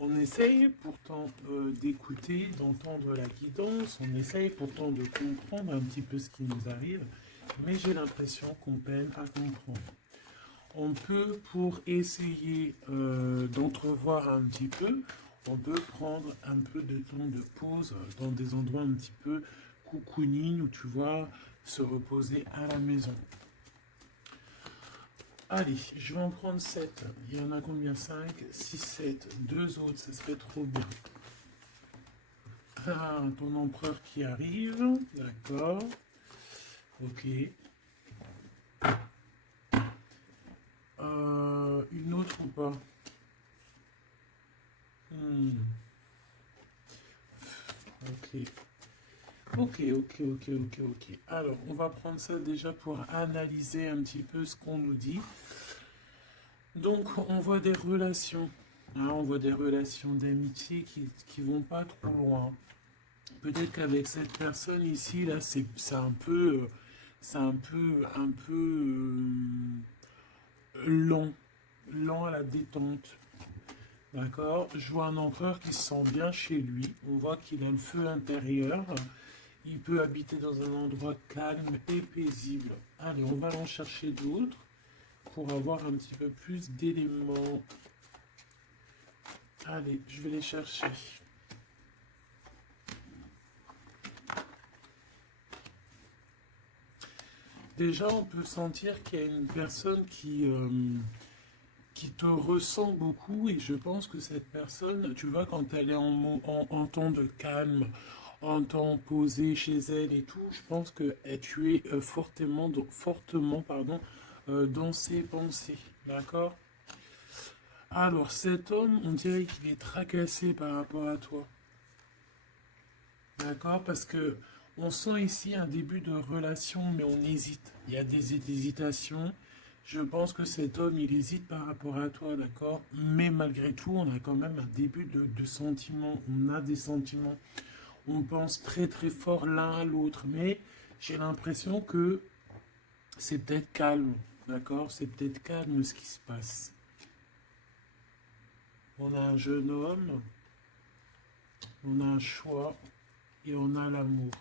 On essaye pourtant d'écouter, d'entendre la guidance, on essaye pourtant de comprendre un petit peu ce qui nous arrive, mais j'ai l'impression qu'on peine à comprendre. On peut, pour essayer d'entrevoir un petit peu, on peut prendre un peu de temps de pause dans des endroits un petit peu cocooning où tu vois se reposer à la maison. Allez, je vais en prendre 7. Il y en a combien? 5, 6, 7. Deux autres, ça serait trop bien. Ah, ton empereur qui arrive. D'accord. Ok. Une autre ou pas? Ok. Ok. Alors, on va prendre ça déjà pour analyser un petit peu ce qu'on nous dit. Donc, on voit des relations. Hein, on voit des relations d'amitié qui vont pas trop loin. Peut-être qu'avec cette personne ici, là, c'est un peu lent, lent à la détente. D'accord? Je vois un empereur qui se sent bien chez lui. On voit qu'il a le feu intérieur. Il peut habiter dans un endroit calme et paisible. Allez, on va en chercher d'autres pour avoir un petit peu plus d'éléments. Allez, je vais les chercher. Déjà, on peut sentir qu'il y a une personne qui te ressent beaucoup et je pense que cette personne, tu vois, quand elle est en temps de calme, en temps posé chez elle et tout, je pense que tu es fortement dans ses pensées. D'accord? Alors, cet homme, on dirait qu'il est tracassé par rapport à toi. D'accord? Parce que on sent ici un début de relation, mais on hésite. Il y a des hésitations. Je pense que cet homme, il hésite par rapport à toi, d'accord? Mais malgré tout, on a quand même un début de sentiments. On a des sentiments. On pense très très fort l'un à l'autre. Mais j'ai l'impression que c'est peut-être calme, d'accord? C'est peut-être calme ce qui se passe. On a un jeune homme, on a un choix et on a l'amour.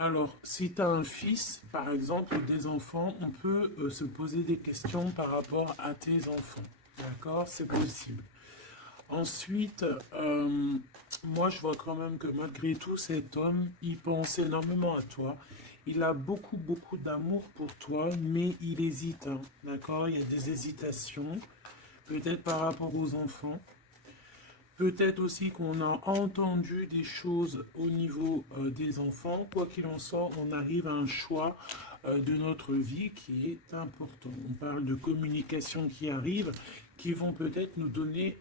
Alors, si tu as un fils, par exemple, ou des enfants, on peut se poser des questions par rapport à tes enfants. D'accord? C'est possible. Ensuite, moi, je vois quand même que malgré tout, cet homme, il pense énormément à toi. Il a beaucoup d'amour pour toi, mais il hésite. Hein. D'accord? Il y a des hésitations, peut-être par rapport aux enfants. Peut-être aussi qu'on a entendu des choses au niveau des enfants. Quoi qu'il en soit, on arrive à un choix de notre vie qui est important. On parle de communication qui arrive, qui vont peut-être nous donner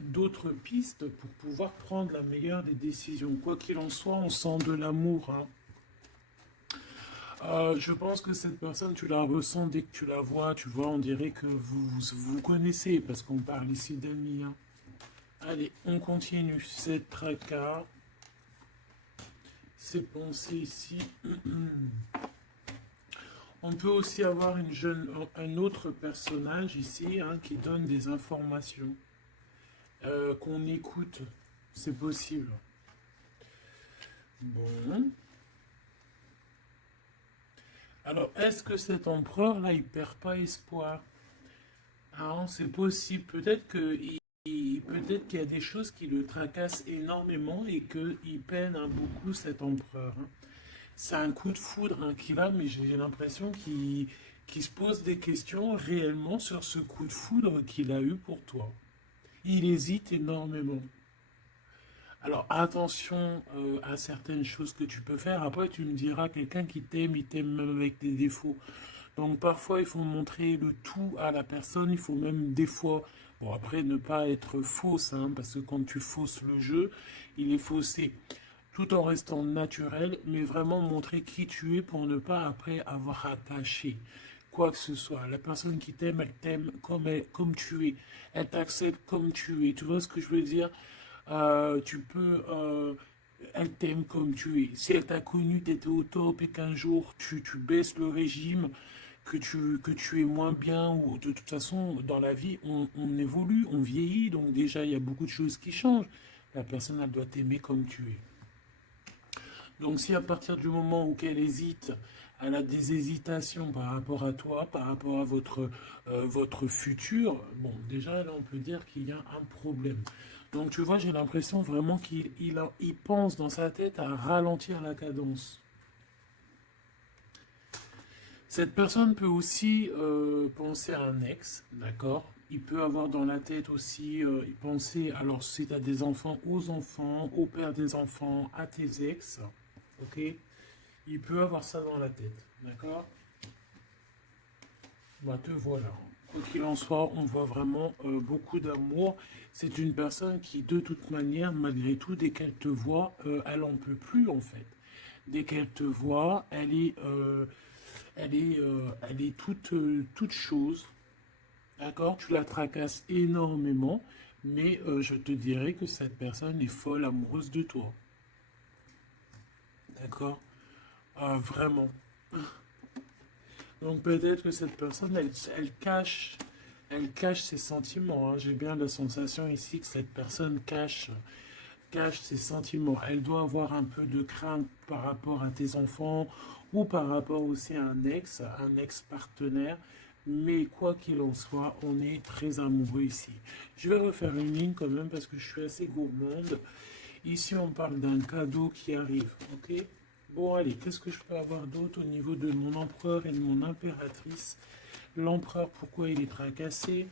d'autres pistes pour pouvoir prendre la meilleure des décisions. Quoi qu'il en soit, on sent de l'amour. Hein. Je pense que cette personne, tu la ressens dès que tu la vois. Tu vois, on dirait que vous connaissez, parce qu'on parle ici d'amis. Hein. Allez, on continue. Cette tracas, ces pensées ici. On peut aussi avoir un autre personnage ici hein, qui donne des informations qu'on écoute. C'est possible. Bon. Alors, est-ce que cet empereur-là, il perd pas espoir? Ah, c'est possible. Peut-être qu'il y a des choses qui le tracassent énormément et qu'il peine hein, beaucoup cet empereur. Hein. C'est un coup de foudre hein, qu'il a, mais j'ai l'impression qu'il se pose des questions réellement sur ce coup de foudre qu'il a eu pour toi. Il hésite énormément. Alors attention à certaines choses que tu peux faire. Après, tu me diras, quelqu'un qui t'aime, il t'aime même avec des défauts. Donc parfois, il faut montrer le tout à la personne. Il faut même des fois, bon après, ne pas être fausse, hein, parce que quand tu fausses le jeu, il est faussé. Tout en restant naturel, mais vraiment montrer qui tu es pour ne pas après avoir attaché quoi que ce soit. La personne qui t'aime, elle t'aime comme tu es. Elle t'accepte comme tu es. Tu vois ce que je veux dire? Tu peux... elle t'aime comme tu es. Si elle t'a connu, tu étais au top et qu'un jour tu baisses le régime, que tu es moins bien, ou de toute façon, dans la vie, on évolue, on vieillit, donc déjà, il y a beaucoup de choses qui changent. La personne, elle doit t'aimer comme tu es. Donc si à partir du moment où elle hésite, elle a des hésitations par rapport à toi, par rapport à votre futur, bon, déjà là on peut dire qu'il y a un problème. Donc tu vois, j'ai l'impression vraiment qu'il pense dans sa tête à ralentir la cadence. Cette personne peut aussi penser à un ex, d'accord? Il peut avoir dans la tête aussi, penser, alors si tu as des enfants, aux enfants, au père des enfants, à tes ex, ok? Il peut avoir ça dans la tête, d'accord? Bah te voilà. Quoi qu'il en soit, on voit vraiment beaucoup d'amour. C'est une personne qui, de toute manière, malgré tout, dès qu'elle te voit, elle en peut plus en fait. Dès qu'elle te voit, elle est toute chose. D'accord? Tu la tracasses énormément, mais je te dirais que cette personne est folle amoureuse de toi. D'accord? Ah, vraiment. Donc peut-être que cette personne, elle cache ses sentiments, hein. J'ai bien la sensation ici que cette personne cache ses sentiments. Elle doit avoir un peu de crainte par rapport à tes enfants ou par rapport aussi à un ex-partenaire. Mais quoi qu'il en soit, on est très amoureux ici. Je vais refaire une ligne quand même parce que je suis assez gourmande. Ici, on parle d'un cadeau qui arrive, ok? Bon, allez, qu'est-ce que je peux avoir d'autre au niveau de mon empereur et de mon impératrice? L'empereur, pourquoi il est tracassé?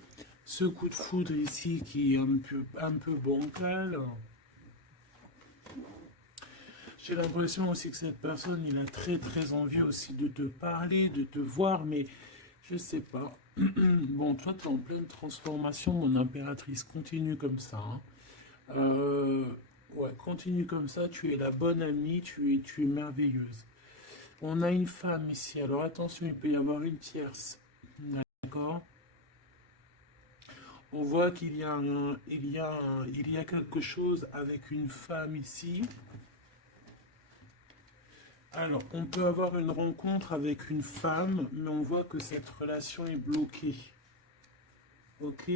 Ce coup de foudre ici qui est un peu bancal. J'ai l'impression aussi que cette personne, il a très très envie aussi de te parler, de te voir, mais je sais pas. Bon, toi, tu es en pleine transformation, mon impératrice. Continue comme ça, hein. Euh, ouais, continue comme ça. Tu es la bonne amie, tu es merveilleuse. On a une femme ici. Alors attention, il peut y avoir une tierce. D'accord? On voit qu'il y a il y a quelque chose avec une femme ici. Alors, on peut avoir une rencontre avec une femme, mais on voit que cette relation est bloquée. Ok?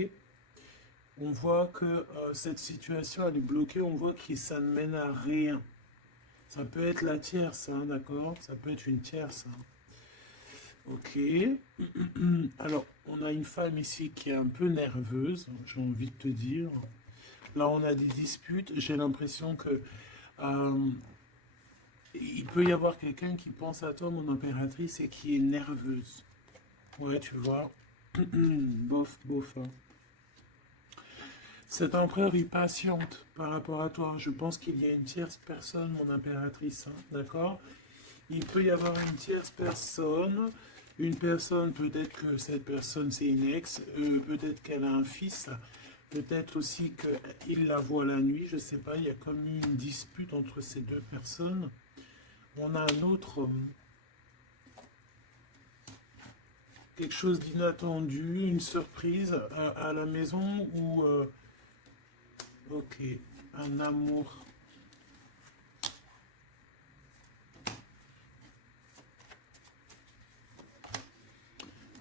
On voit que cette situation, elle est bloquée. On voit que ça ne mène à rien. Ça peut être la tierce, hein, d'accord? Ça peut être une tierce, hein. Ok. Alors, on a une femme ici qui est un peu nerveuse, j'ai envie de te dire. Là, on a des disputes. J'ai l'impression que euh, il peut y avoir quelqu'un qui pense à toi, mon impératrice, et qui est nerveuse. Ouais, tu vois. Bof, bof, hein. Cet empereur, il patiente par rapport à toi. Je pense qu'il y a une tierce personne, mon impératrice, hein, d'accord? Il peut y avoir une tierce personne. Une personne, peut-être que cette personne, c'est une ex. Peut-être qu'elle a un fils. Peut-être aussi qu'il la voit la nuit. Je sais pas, il y a comme une dispute entre ces deux personnes. On a un autre, quelque chose d'inattendu, une surprise à la maison ou, ok, un amour.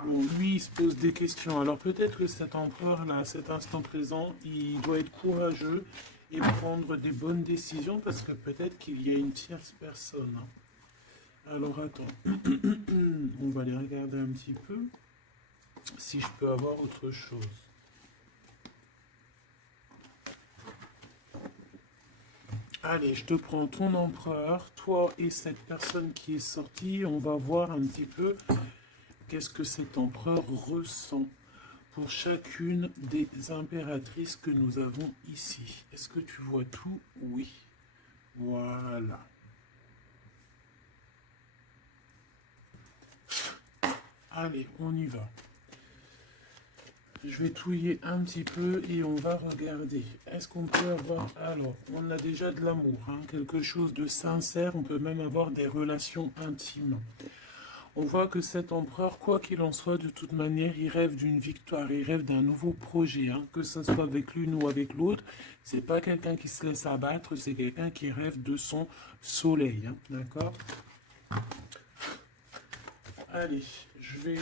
Bon, lui, il se pose des questions. Alors peut-être que cet empereur-là, à cet instant présent, il doit être courageux et prendre des bonnes décisions parce que peut-être qu'il y a une tierce personne. Alors attends, on va les regarder un petit peu si je peux avoir autre chose. Allez, je te prends ton empereur, toi et cette personne qui est sortie. On va voir un petit peu qu'est-ce que cet empereur ressent pour chacune des impératrices que nous avons ici. Est-ce que tu vois tout? Oui. Voilà. Allez, on y va. Je vais touiller un petit peu et on va regarder. Est-ce qu'on peut avoir... Alors, on a déjà de l'amour, hein, quelque chose de sincère. On peut même avoir des relations intimes. On voit que cet empereur, quoi qu'il en soit, de toute manière, il rêve d'une victoire, il rêve d'un nouveau projet, hein, que ce soit avec l'une ou avec l'autre. C'est pas quelqu'un qui se laisse abattre, c'est quelqu'un qui rêve de son soleil, hein, d'accord? Allez, je vais...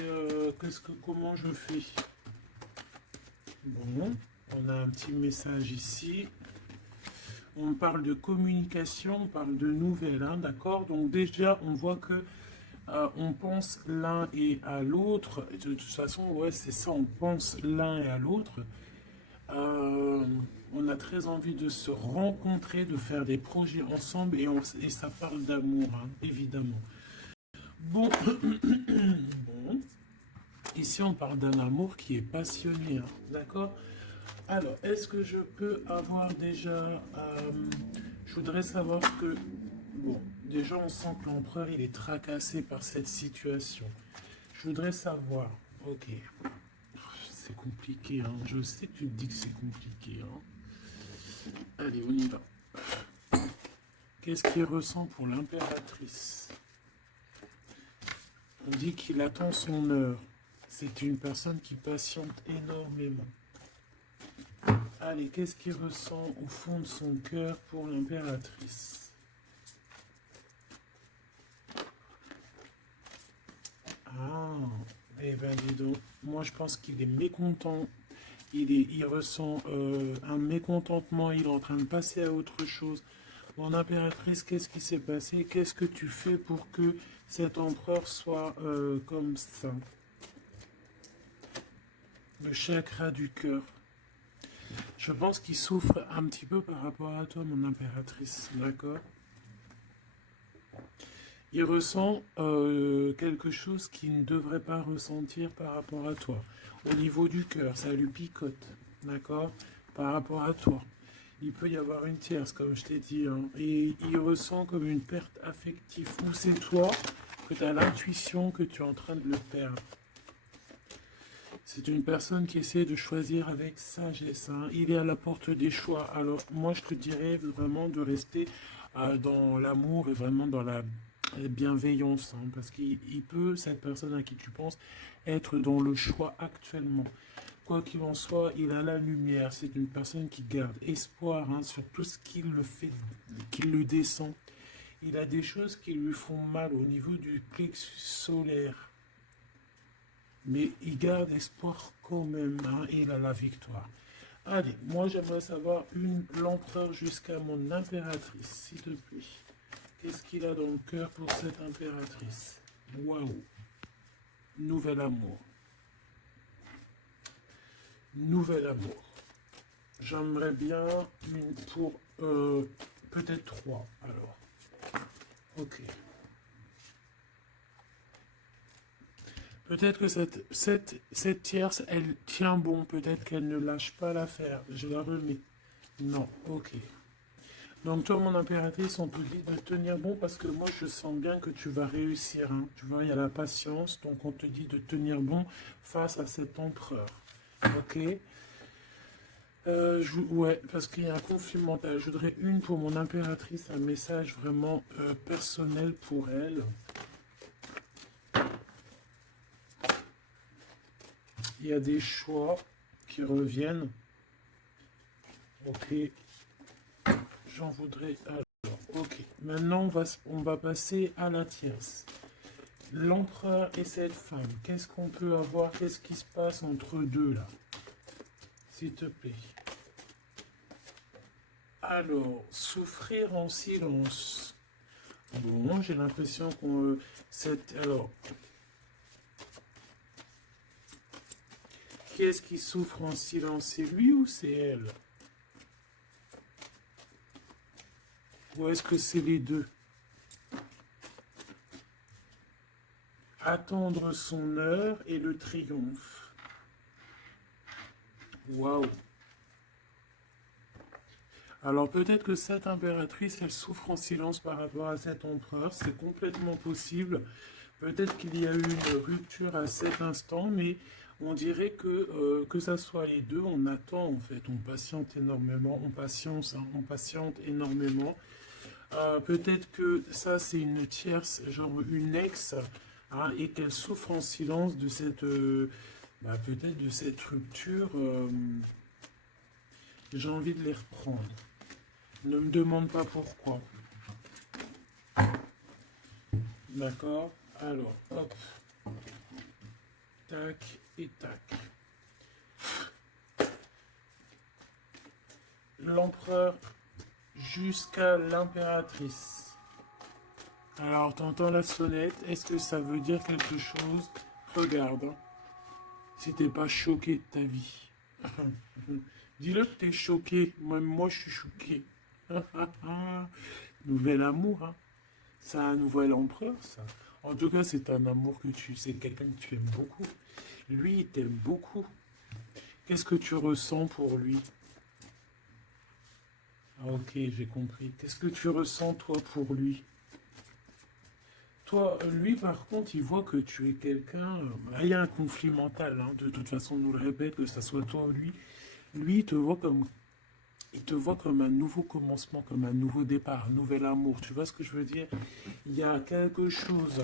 comment je fais? Bon, on a un petit message ici. On parle de communication, on parle de nouvelles, hein, d'accord? Donc déjà, on voit que on pense l'un et à l'autre. De toute façon, ouais, c'est ça, on pense l'un et à l'autre. Euh, on a très envie de se rencontrer, de faire des projets ensemble et ça parle d'amour, hein, évidemment. Bon, bon, ici on parle d'un amour qui est passionné, hein, d'accord? Alors, est-ce que je peux avoir déjà... je voudrais savoir que... Bon, déjà on sent que l'empereur il est tracassé par cette situation. Je voudrais savoir... Ok, c'est compliqué, hein. Je sais que tu me dis que c'est compliqué, hein. Allez, on y va. Qu'est-ce qu'il ressent pour l'impératrice? On dit qu'il attend son heure. C'est une personne qui patiente énormément. Allez, qu'est-ce qu'il ressent au fond de son cœur pour l'impératrice? Ah, eh ben dis donc, moi je pense qu'il est mécontent. Il ressent un mécontentement, il est en train de passer à autre chose. Mon impératrice, qu'est-ce qui s'est passé? Qu'est-ce que tu fais pour que cet empereur soit comme ça? Le chakra du cœur. Je pense qu'il souffre un petit peu par rapport à toi, mon impératrice, d'accord? Il ressent quelque chose qu'il ne devrait pas ressentir par rapport à toi. Au niveau du cœur, ça lui picote, d'accord? Par rapport à toi. Il peut y avoir une tierce, comme je t'ai dit, hein, et il ressent comme une perte affective. Ou c'est toi que tu as l'intuition que tu es en train de le perdre. C'est une personne qui essaie de choisir avec sagesse, hein. Il est à la porte des choix. Alors moi, je te dirais vraiment de rester dans l'amour et vraiment dans la bienveillance, hein, parce qu'il peut, cette personne à qui tu penses, être dans le choix actuellement. Quoi qu'il en soit, il a la lumière. C'est une personne qui garde espoir, hein, sur tout ce qu'il le fait, qu'il le descend. Il a des choses qui lui font mal au niveau du plexus solaire. Mais il garde espoir quand même, hein, et il a la victoire. Allez, moi j'aimerais savoir l'empereur jusqu'à mon impératrice, s'il te plaît. Qu'est-ce qu'il a dans le cœur pour cette impératrice? Waouh! Nouvel amour. Nouvel amour. J'aimerais bien une pour peut-être 3 alors. Ok. Peut-être que cette tierce, elle tient bon. Peut-être qu'elle ne lâche pas l'affaire. Je la remets. Non, ok. Donc toi, mon impératrice, on te dit de tenir bon parce que moi, je sens bien que tu vas réussir, hein. Tu vois, il y a la patience. Donc on te dit de tenir bon face à cet empereur. Ok. Ouais, parce qu'il y a un conflit mental. Je voudrais une pour mon impératrice, un message vraiment personnel pour elle. Il y a des choix qui reviennent. Ok, j'en voudrais alors. Ok, maintenant on va passer à la tierce. L'empereur et cette femme, qu'est-ce qu'on peut avoir? Qu'est-ce qui se passe entre deux là? S'il te plaît. Alors, souffrir en silence. Bon, j'ai l'impression qu'on... alors, qui est-ce qui souffre en silence? C'est lui ou c'est elle? Ou est-ce que c'est les deux? Attendre son heure et le triomphe. Waouh! Alors peut-être que cette impératrice, elle souffre en silence par rapport à cet empereur. C'est complètement possible. Peut-être qu'il y a eu une rupture à cet instant, mais on dirait que ça soit les deux, on attend en fait, on patiente énormément, on patience, hein, on patiente énormément. Peut-être que ça c'est une tierce, genre une ex, hein, et qu'elle souffre en silence de cette, peut-être de cette rupture. J'ai envie de les reprendre. Ne me demande pas pourquoi. D'accord? Alors, hop. tac et tac. L'empereur jusqu'à l'impératrice. Alors, t'entends la sonnette, est-ce que ça veut dire quelque chose? Regarde, hein. Si t'es pas choqué de ta vie. Dis-le que t'es choqué, même moi je suis choqué. Nouvel amour, hein. C'est un nouvel empereur, ça. En tout cas, c'est un amour que c'est quelqu'un que tu aimes beaucoup. Lui, il t'aime beaucoup. Qu'est-ce que tu ressens pour lui? Ah, ok, j'ai compris. Qu'est-ce que tu ressens, toi, pour lui? Toi, lui, par contre, il voit que tu es quelqu'un. Il y a un conflit mental, hein. De toute façon, on nous le répète, que ce soit toi ou lui. Lui, il te voit comme un nouveau commencement, comme un nouveau départ, un nouvel amour. Tu vois ce que je veux dire? Il y a quelque chose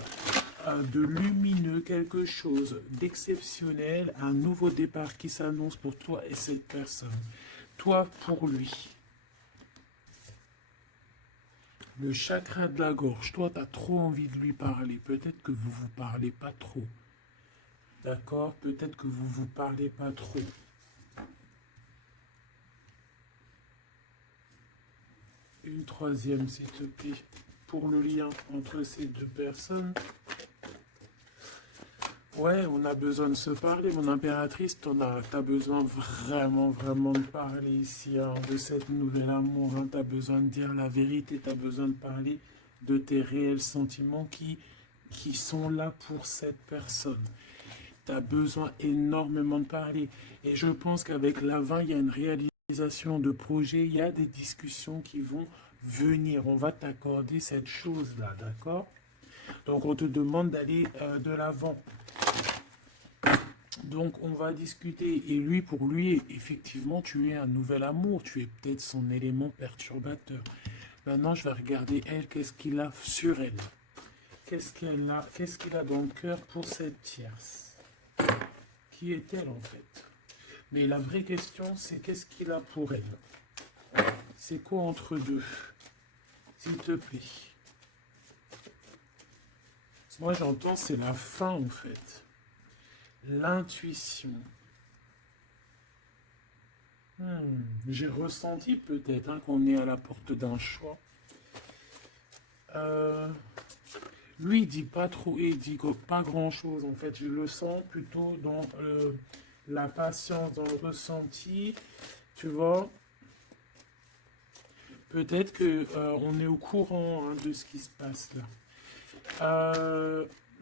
de lumineux, quelque chose d'exceptionnel, un nouveau départ qui s'annonce pour toi et cette personne. Toi pour lui. Le chakra de la gorge, toi, tu as trop envie de lui parler. Peut-être que vous vous parlez pas trop. D'accord? Peut-être que vous vous parlez pas trop. Une troisième, s'il te plaît, pour le lien entre ces deux personnes. Ouais, on a besoin de se parler, mon impératrice, t'as besoin vraiment, vraiment de parler ici, hein, de cette nouvelle amour, hein, t'as besoin de dire la vérité, t'as besoin de parler de tes réels sentiments qui sont là pour cette personne. T'as besoin énormément de parler. Et je pense qu'avec l'avant, il y a une réalisation de projet, il y a des discussions qui vont venir. On va t'accorder cette chose-là, d'accord? Donc on te demande d'aller de l'avant. Donc on va discuter et lui, pour lui, effectivement, tu es un nouvel amour, tu es peut-être son élément perturbateur. Maintenant, je vais regarder elle, qu'est-ce qu'il a sur elle. Qu'est-ce qu'il a dans le cœur pour cette tierce? Qui est-elle en fait? Mais la vraie question, c'est qu'est-ce qu'il a pour elle? C'est quoi entre deux? S'il te plaît. Moi, j'entends, c'est la fin en fait. L'intuition. J'ai ressenti peut-être hein, qu'on est à la porte d'un choix. Lui, il dit pas trop, il dit pas grand-chose en fait. Je le sens plutôt dans la patience, dans le ressenti. Tu vois, peut-être que on est au courant hein, de ce qui se passe là.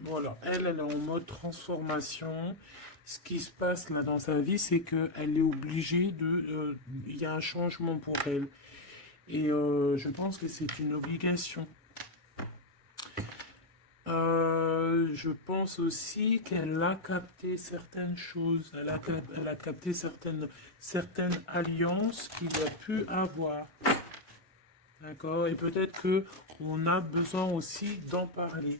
Voilà, elle est en mode transformation. Ce qui se passe là dans sa vie, c'est qu'elle est obligée de... Il y a un changement pour elle. Et je pense que c'est une obligation. Je pense aussi qu'elle a capté certaines choses. Elle a capté certaines alliances qu'il a pu avoir. D'accord? Et peut-être que on a besoin aussi d'en parler.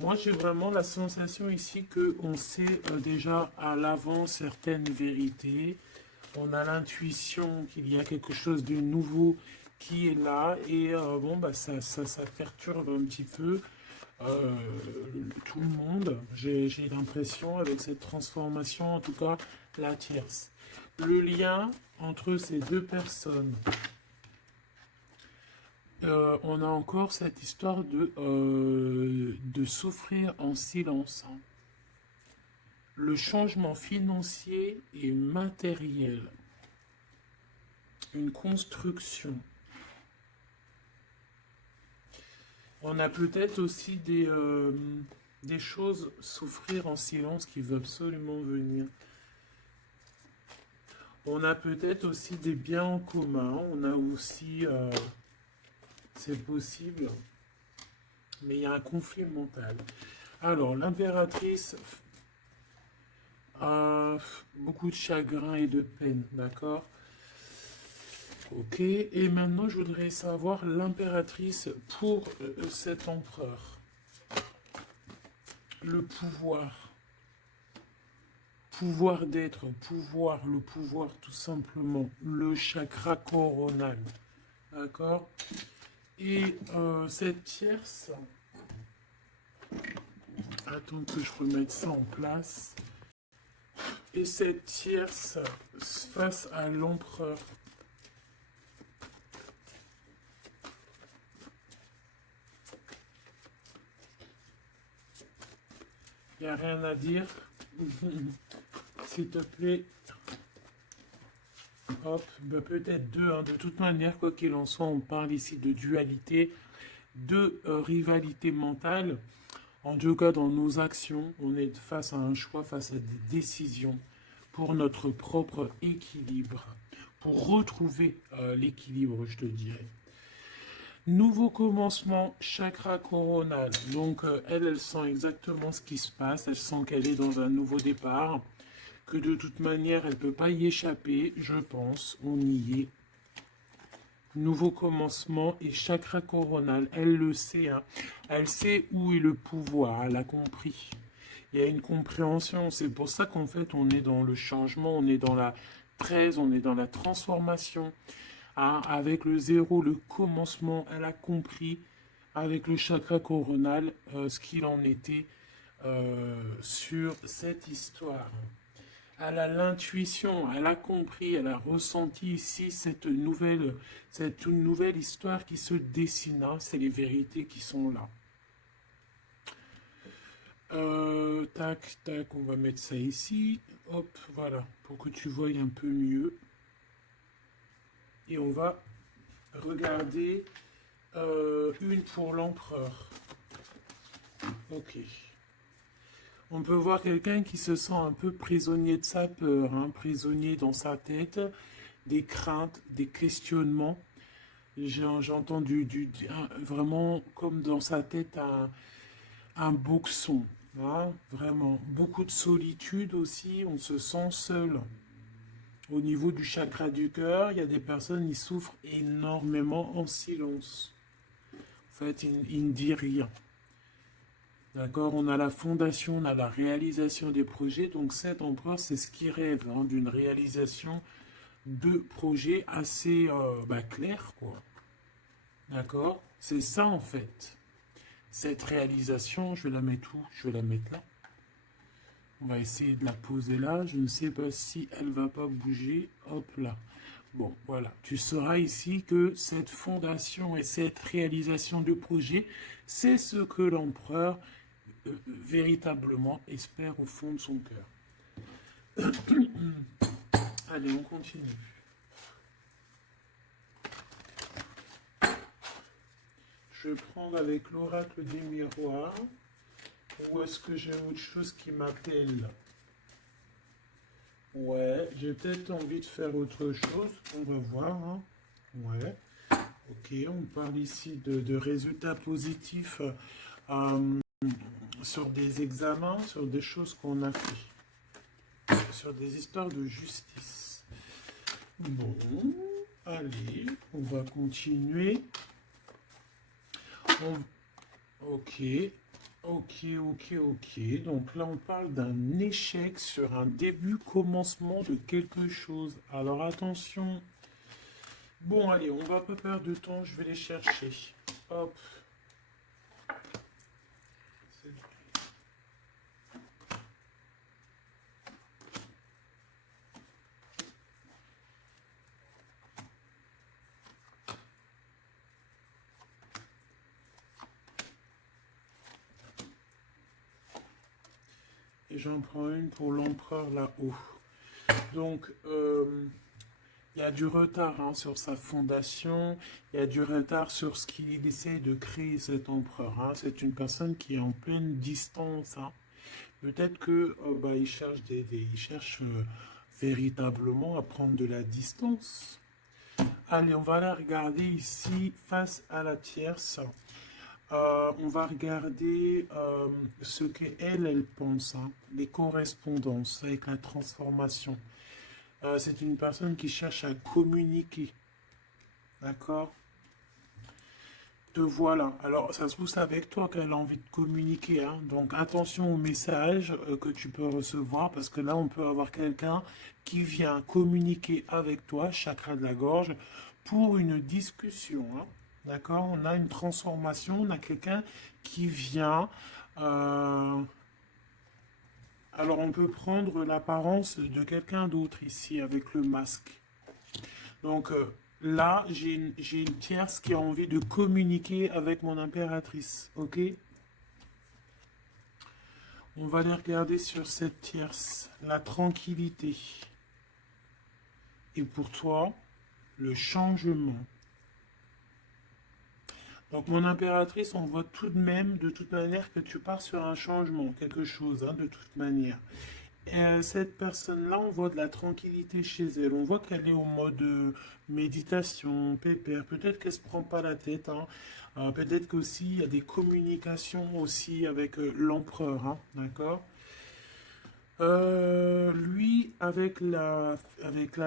Moi, j'ai vraiment la sensation ici qu'on sait déjà à l'avance certaines vérités. On a l'intuition qu'il y a quelque chose de nouveau qui est là. Et bon, bah, ça perturbe un petit peu euh, tout le monde. J'ai l'impression, avec cette transformation, en tout cas, la tierce. Le lien entre ces deux personnes. On a encore cette histoire de souffrir en silence, hein. Le changement financier et matériel, une construction. On a peut-être aussi des choses souffrir en silence qui veulent absolument venir. On a peut-être aussi des biens en commun. On a aussi, c'est possible, mais il y a un conflit mental. Alors, l'impératrice a beaucoup de chagrin et de peine, d'accord? Ok, et maintenant je voudrais savoir l'impératrice pour cet empereur. Le pouvoir. Pouvoir d'être, pouvoir, le pouvoir tout simplement. Le chakra coronal. D'accord? Et cette tierce attends que je remette ça en place. Et cette tierce face à l'empereur. Il n'y a rien à dire. S'il te plaît. Hop, bah peut-être deux. Hein. De toute manière, quoi qu'il en soit, on parle ici de dualité, de rivalité mentale. En tout cas, dans nos actions, on est face à un choix, face à des décisions pour notre propre équilibre, pour retrouver l'équilibre, je te dirais. Nouveau commencement, chakra coronal. Donc, elle sent exactement ce qui se passe. Elle sent qu'elle est dans un nouveau départ. Que de toute manière, elle ne peut pas y échapper, je pense. On y est. Nouveau commencement et chakra coronal. Elle le sait. Hein. Elle sait où est le pouvoir. Elle a compris. Il y a une compréhension. C'est pour ça qu'en fait, on est dans le changement. On est dans la 13. On est dans la transformation. Hein, avec le 0, le commencement, elle a compris avec le chakra coronal ce qu'il en était sur cette histoire. Elle a l'intuition, elle a compris, elle a ressenti ici cette nouvelle histoire qui se dessine. Hein, c'est les vérités qui sont là. Tac, tac, on va mettre ça ici. Hop, voilà, pour que tu voyes un peu mieux. Et on va regarder une pour l'empereur. Ok. On peut voir quelqu'un qui se sent un peu prisonnier de sa peur, hein, prisonnier dans sa tête, des craintes, des questionnements. J'ai entendu vraiment comme dans sa tête un boxon. Hein, vraiment. Beaucoup de solitude aussi, on se sent seul. Au niveau du chakra du cœur, il y a des personnes qui souffrent énormément en silence. En fait, ils ne disent rien. D'accord, on a la fondation, on a la réalisation des projets. Donc cet empereur, c'est ce qui rêve hein, d'une réalisation de projets assez clairs, quoi. D'accord, c'est ça en fait. Cette réalisation, je vais la mettre où? Je vais la mettre là. On va essayer de la poser là. Je ne sais pas si elle va pas bouger. Hop là. Bon, voilà. Tu sauras ici que cette fondation et cette réalisation de projet, c'est ce que l'empereur véritablement espère au fond de son cœur. Allez, on continue. Je vais prendre avec l'oracle des miroirs. Ou est-ce que j'ai autre chose qui m'appelle? Ouais, j'ai peut-être envie de faire autre chose. On va voir. Hein. Ouais. Ok, on parle ici de résultats positifs sur des examens, sur des choses qu'on a fait. Sur des histoires de justice. Bon, allez, on va continuer. Ok. Donc là, on parle d'un échec sur un début, commencement de quelque chose. Alors attention. Bon, allez, on va pas perdre de temps. Je vais les chercher. Hop. Et j'en prends une pour l'empereur là-haut. Donc, il y a du retard hein, sur sa fondation, il y a du retard sur ce qu'il essaie de créer cet empereur. Hein. C'est une personne qui est en pleine distance. Hein. Peut-être que il cherche, il cherche véritablement à prendre de la distance. Allez, on va la regarder ici face à la tierce. On va regarder ce qu'elle pense, hein, les correspondances avec la transformation. C'est une personne qui cherche à communiquer. D'accord? Te voilà. Alors, ça se trouve, c'est avec toi qu'elle a envie de communiquer. Hein. Donc, attention aux messages que tu peux recevoir parce que là, on peut avoir quelqu'un qui vient communiquer avec toi, chakra de la gorge, pour une discussion. Hein. D'accord? On a une transformation, on a quelqu'un qui vient Alors on peut prendre l'apparence de quelqu'un d'autre ici avec le masque. Donc là, j'ai une tierce qui a envie de communiquer avec mon impératrice. Ok? On va aller regarder sur cette tierce. La tranquillité. Et pour toi, le changement. Donc mon impératrice, on voit tout de même, de toute manière, que tu pars sur un changement, quelque chose, hein, de toute manière. Cette personne-là, on voit de la tranquillité chez elle. On voit qu'elle est au mode méditation, pépère. Peut-être qu'elle se prend pas la tête, hein. Peut-être qu'aussi il y a des communications aussi avec l'empereur, hein, d'accord? Lui avec la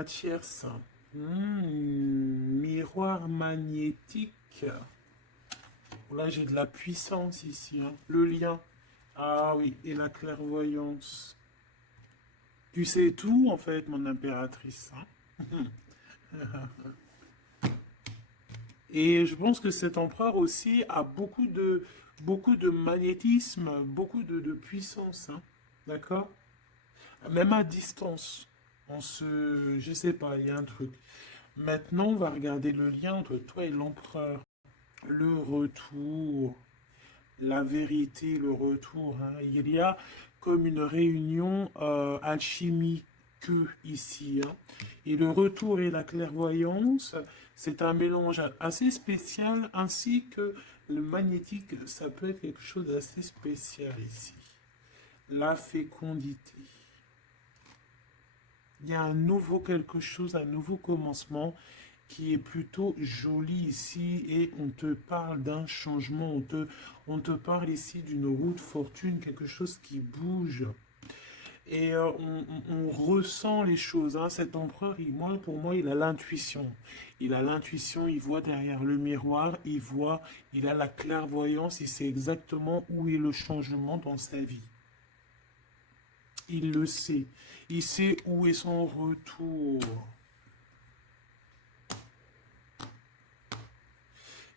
tierce, miroir magnétique. Là, j'ai de la puissance ici, hein. Le lien. Ah oui, et la clairvoyance. Tu sais tout, en fait, mon impératrice, hein. Et je pense que cet empereur aussi a beaucoup de magnétisme, beaucoup de puissance, hein. D'accord? Même à distance. Je sais pas, il y a un truc. Maintenant, on va regarder le lien entre toi et l'empereur. Le retour, la vérité, le retour, hein. Il y a comme une réunion alchimique ici, hein. Et le retour et la clairvoyance, c'est un mélange assez spécial, ainsi que le magnétique, ça peut être quelque chose d'assez spécial ici. La fécondité. Il y a un nouveau quelque chose, un nouveau commencement qui est plutôt joli ici et on te parle d'un changement, on te parle ici d'une roue de fortune, quelque chose qui bouge. Et on ressent les choses, hein. Cet empereur, pour moi, il a l'intuition. Il a l'intuition, il voit derrière le miroir, il a la clairvoyance, il sait exactement où est le changement dans sa vie. Il le sait. Il sait où est son retour.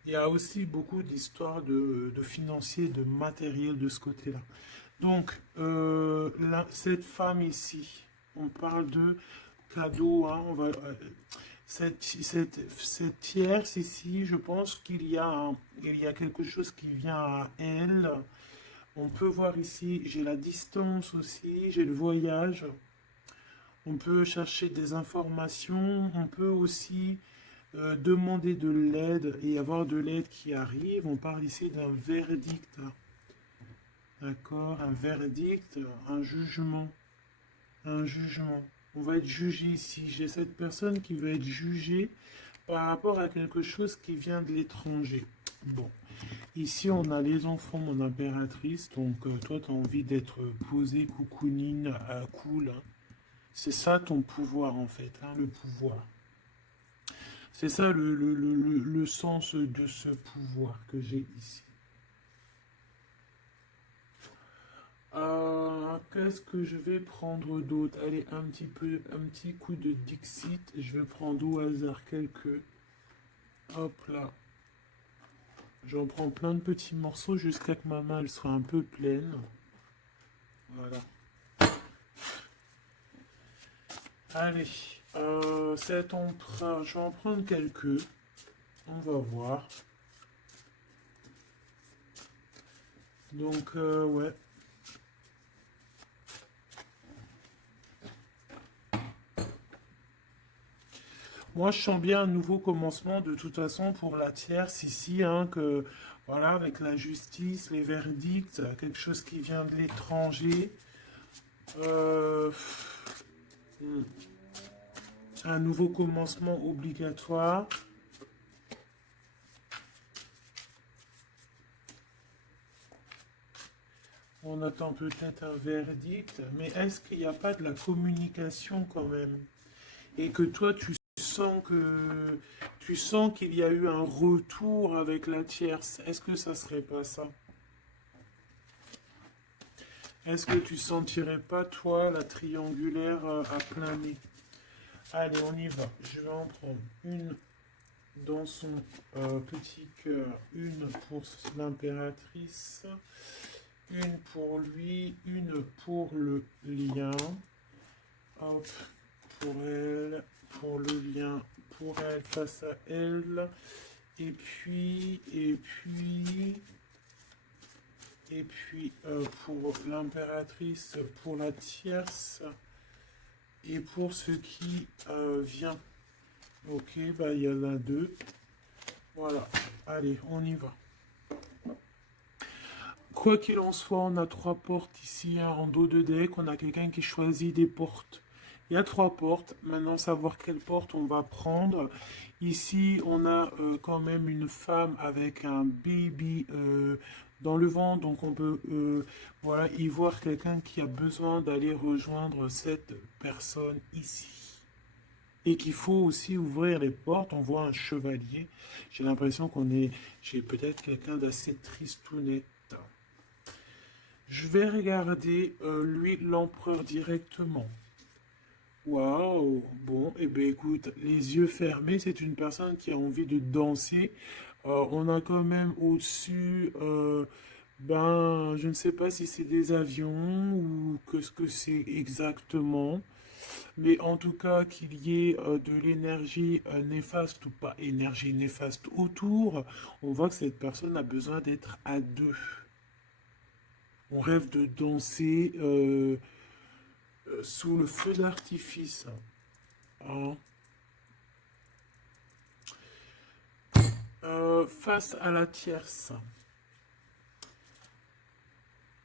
Il y a aussi beaucoup d'histoires de financiers, de matériel de ce côté-là. Donc, cette femme ici, on parle de cadeau, hein, cette tierce ici, je pense il y a quelque chose qui vient à elle. On peut voir ici, j'ai la distance aussi, j'ai le voyage. On peut chercher des informations, on peut aussi demander de l'aide et avoir de l'aide qui arrive. On parle ici d'un verdict. D'accord, un verdict, un jugement. Un jugement. On va être jugé ici. J'ai cette personne qui va être jugée par rapport à quelque chose qui vient de l'étranger. Bon, ici on a les enfants, mon impératrice. Donc toi, tu as envie d'être posée, coucounine, cool, hein. C'est ça ton pouvoir en fait, hein, le pouvoir. C'est ça le sens de ce pouvoir que j'ai ici. Qu'est-ce que je vais prendre d'autre? Allez, un petit coup de Dixit. Je vais prendre au hasard quelques. Hop là. J'en prends plein de petits morceaux jusqu'à que ma main elle soit un peu pleine. Voilà. Allez, cet emprunt, je vais en prendre quelques. On va voir. Donc, ouais. Moi, je sens bien un nouveau commencement de toute façon pour la tierce ici, hein, que voilà, avec la justice, les verdicts, quelque chose qui vient de l'étranger. Euh, un nouveau commencement obligatoire. On attend peut-être un verdict, mais est-ce qu'il n'y a pas de la communication quand même? Et que toi, tu sens qu'il y a eu un retour avec la tierce. Est-ce que ça serait pas ça? Est-ce que tu sentirais pas, toi, la triangulaire à plein nez? Allez, on y va. Je vais en prendre une dans son petit cœur, une pour l'impératrice. Une pour lui, une pour le lien. Hop, pour elle, pour le lien, pour elle, face à elle. Et puis, pour l'impératrice, pour la tierce, et pour ce qui vient. Ok, bah il y en a deux. Voilà, allez, on y va. Quoi qu'il en soit, on a trois portes ici hein, en dos de deck. On a quelqu'un qui choisit des portes. Il y a trois portes. Maintenant, savoir quelle porte on va prendre. Ici, on a quand même une femme avec un baby dans le ventre. Donc, on peut voilà, y voir quelqu'un qui a besoin d'aller rejoindre cette personne ici. Et qu'il faut aussi ouvrir les portes. On voit un chevalier. J'ai l'impression j'ai peut-être quelqu'un d'assez tristounet. Je vais regarder lui, l'empereur directement. Waouh! Bon, eh bien écoute, les yeux fermés, c'est une personne qui a envie de danser. On a quand même au-dessus, ben, je ne sais pas si c'est des avions ou que ce que c'est exactement. Mais en tout cas, qu'il y ait de l'énergie néfaste ou pas énergie néfaste autour, on voit que cette personne a besoin d'être à deux. On rêve de danser sous le feu d'artifice. Hein. Face à la tierce,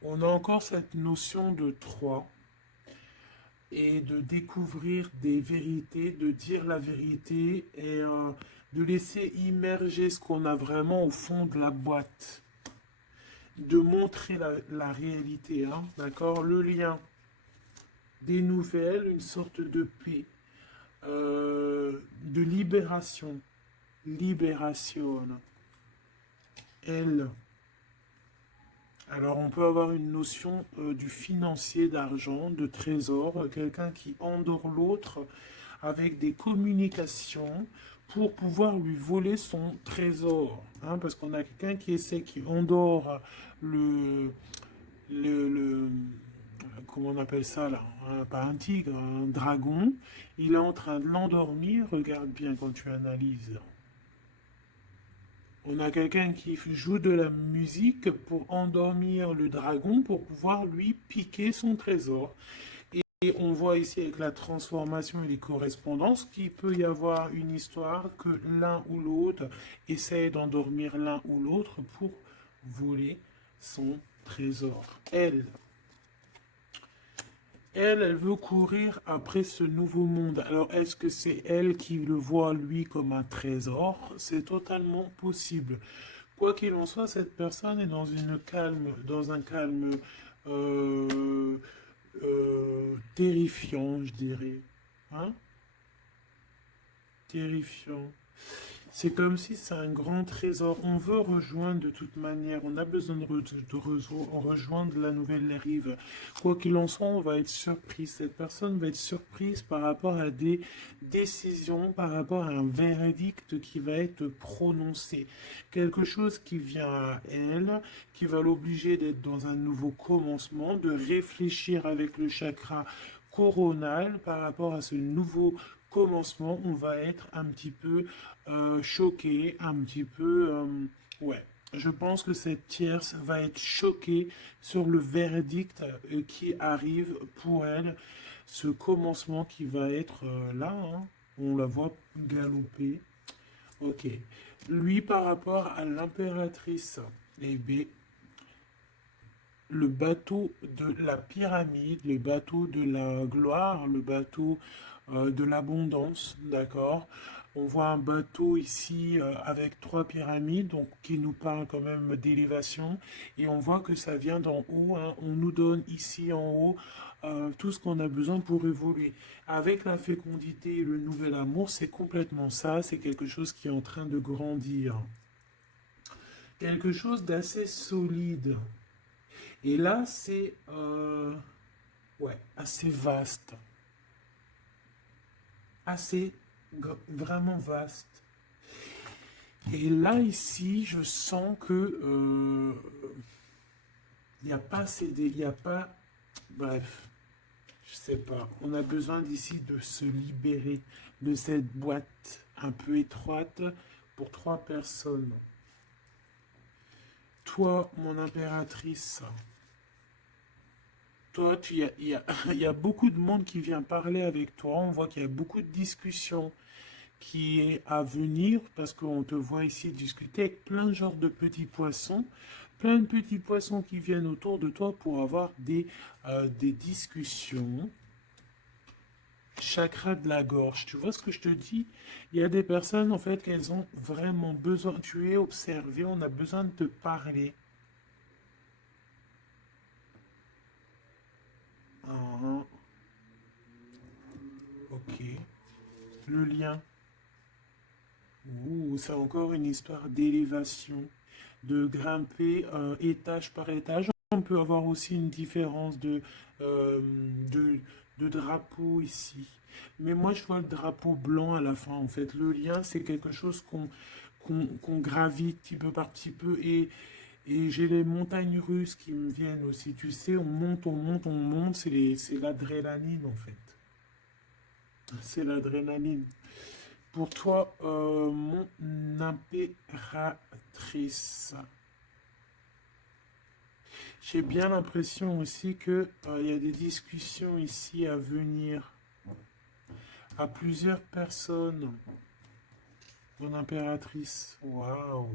on a encore cette notion de trois et de découvrir des vérités, de dire la vérité et de laisser immerger ce qu'on a vraiment au fond de la boîte. De montrer la réalité, hein, d'accord? Le lien, des nouvelles, une sorte de paix, de libération. Libération. Elle. Alors on peut avoir une notion du financier, d'argent, de trésor, quelqu'un qui endort l'autre avec des communications pour pouvoir lui voler son trésor. Hein, parce qu'on a quelqu'un qui endort le, le comment on appelle ça là, pas un tigre, un dragon. Il est en train de l'endormir, regarde bien quand tu analyses. On a quelqu'un qui joue de la musique pour endormir le dragon pour pouvoir lui piquer son trésor. Et on voit ici avec la transformation et les correspondances qu'il peut y avoir une histoire que l'un ou l'autre essaye d'endormir l'un ou l'autre pour voler son trésor. Elle veut courir après ce nouveau monde. Alors, est-ce que c'est elle qui le voit, lui, comme un trésor? C'est totalement possible. Quoi qu'il en soit, cette personne est dans un calme euh, terrifiant, je dirais. Hein? Terrifiant. C'est comme si c'est un grand trésor. On veut rejoindre de toute manière. On a besoin de rejoindre la nouvelle rive. Quoi qu'il en soit, on va être surpris. Cette personne va être surprise par rapport à des décisions, par rapport à un verdict qui va être prononcé. Quelque chose qui vient à elle, qui va l'obliger d'être dans un nouveau commencement, de réfléchir avec le chakra coronal par rapport à ce nouveau commencement. On va être un petit peu choqué, un petit peu... ouais, je pense que cette tierce va être choquée sur le verdict qui arrive pour elle, ce commencement qui va être là, hein. On la voit galoper. Ok. Lui, par rapport à l'impératrice, eh bien, le bateau de la pyramide, le bateau de la gloire, le bateau de l'abondance, d'accord? On voit un bateau ici avec trois pyramides, donc qui nous parle quand même d'élévation, et on voit que ça vient d'en haut, hein. On nous donne ici en haut tout ce qu'on a besoin pour évoluer. Avec la fécondité et le nouvel amour, c'est complètement ça, c'est quelque chose qui est en train de grandir. Quelque chose d'assez solide. Et là, c'est ouais, assez vaste, assez vraiment vaste. Et là, ici, je sens que Il n'y a pas CD, il n'y a pas... Bref, je sais pas. On a besoin d'ici de se libérer de cette boîte un peu étroite pour 3 personnes. Toi, mon impératrice, toi, il y a beaucoup de monde qui vient parler avec toi. On voit qu'il y a beaucoup de discussions qui est à venir parce qu'on te voit ici discuter avec plein de genres de petits poissons, plein de petits poissons qui viennent autour de toi pour avoir des discussions. Chakra de la gorge, tu vois ce que je te dis? Il y a des personnes en fait qu'elles ont vraiment besoin, tu es observé, on a besoin de te parler. Ah, ok. Le lien. Ouh, c'est encore une histoire d'élévation, de grimper étage par étage. On peut avoir aussi une différence euh, de, de drapeau ici. Mais moi, je vois le drapeau blanc à la fin. En fait, le lien, c'est quelque chose qu'on gravite petit peu par petit peu. Et j'ai les montagnes russes qui me viennent aussi. Tu sais, on monte, on monte, on monte. C'est l'adrénaline, en fait. C'est l'adrénaline. Pour toi, mon impératrice, j'ai bien l'impression aussi que il y a des discussions ici à venir à plusieurs personnes. Mon impératrice, waouh.